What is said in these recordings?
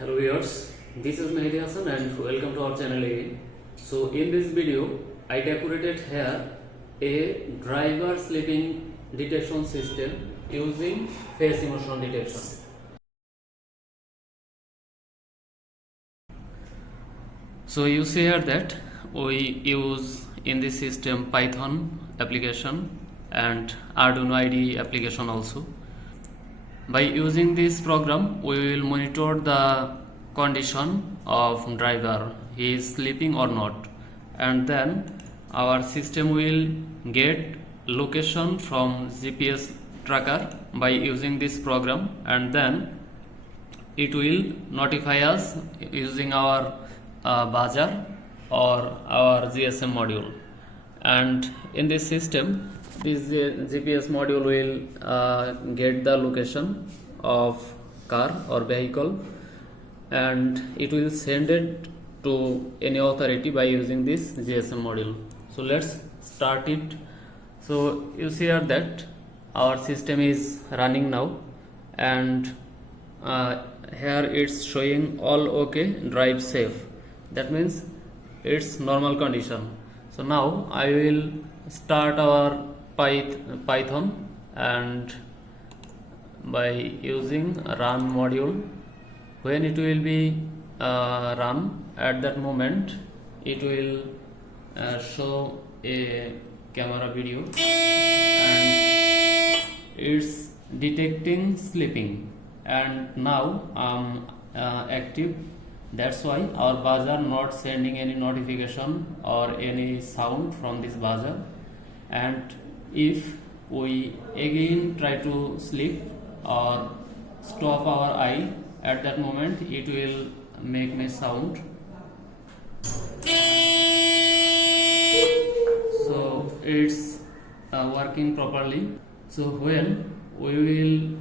Hello viewers, this is Mehdi Hassan and welcome to our channel again. So in this video, I decorated here a driver sleeping detection system using face emotion detection. So you see here that we use in this system Python application and Arduino IDE application also. By using this program, we will monitor the condition of driver, he is sleeping or not, and then our system will get location from GPS tracker by using this program, and then it will notify us using our Mazar or our GSM module. And in this system, this GPS module will get the location of car or vehicle, and it will send it to any authority by using this GSM module. So let's start it. So you see here that our system is running now, and here it's showing all okay, drive safe. That means it's normal condition. So now I will start our Python, and by using run module, when it will be run, at that moment it will show a camera video and it's detecting sleeping, and now I'm active. That's why our buzzer not sending any notification or any sound from this buzzer. And if we again try to sleep or stop our eye, at that moment it will make me sound. So it's working properly. So when we will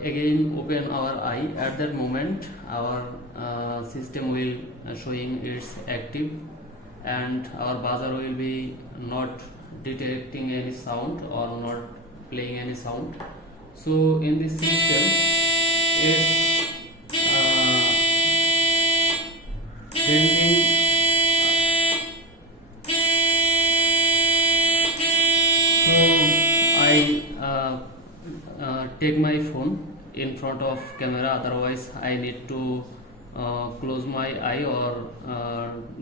again open our eye, at that moment our system will showing it's active, and our buzzer will be not detecting any sound or not playing any sound. So in this system, it's sending. So I take my phone in front of camera, otherwise I need to close my eye or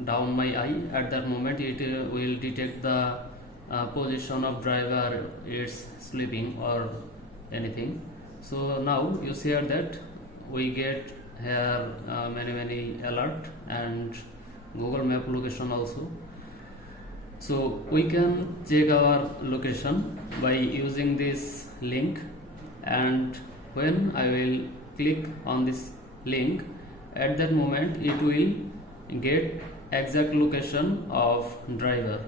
down my eye. At that moment it will detect the position of driver, it's sleeping or anything. So now you see here that we get here many alert and Google Map location also. So we can check our location by using this link, and when I will click on this link, at that moment it will get exact location of driver,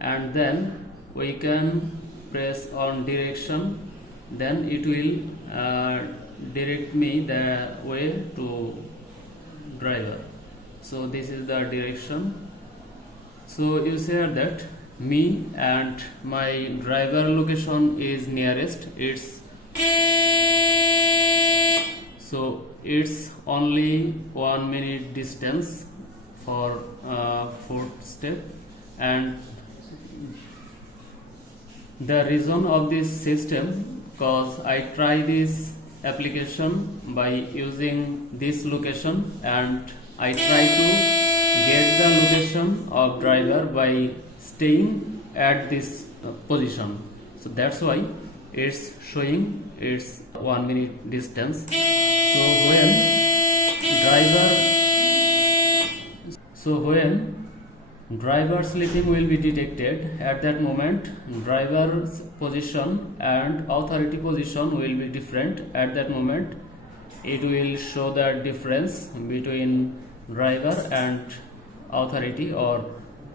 and then we can press on direction, then it will direct me the way to driver. So this is the direction. So you see that me and my driver location is nearest, it's so it's only 1 minute distance for fourth step. And the reason of this system, because I try this application by using this location, and I try to get the location of driver by staying at this position. So that's why it's showing it's 1 minute distance. So when driver sleeping will be detected, at that moment driver's position and authority position will be different. At that moment it will show the difference between driver and authority, or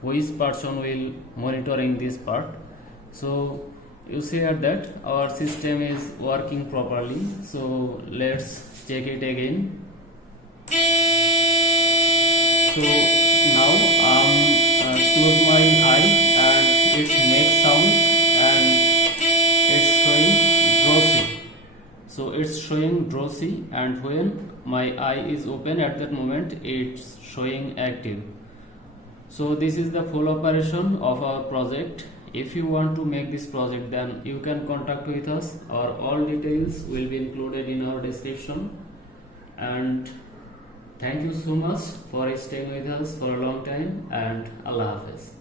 which person will monitoring this part. So you see here that our system is working properly. So let's check it again. So now close my eye and it makes sound, and it's showing drowsy. So it's showing draw C, and when my eye is open at that moment it's showing active. So this is the full operation of our project. If you want to make this project, then you can contact with us. Our all details will be included in our description. And thank you so much for staying with us for a long time, and Allah Hafiz.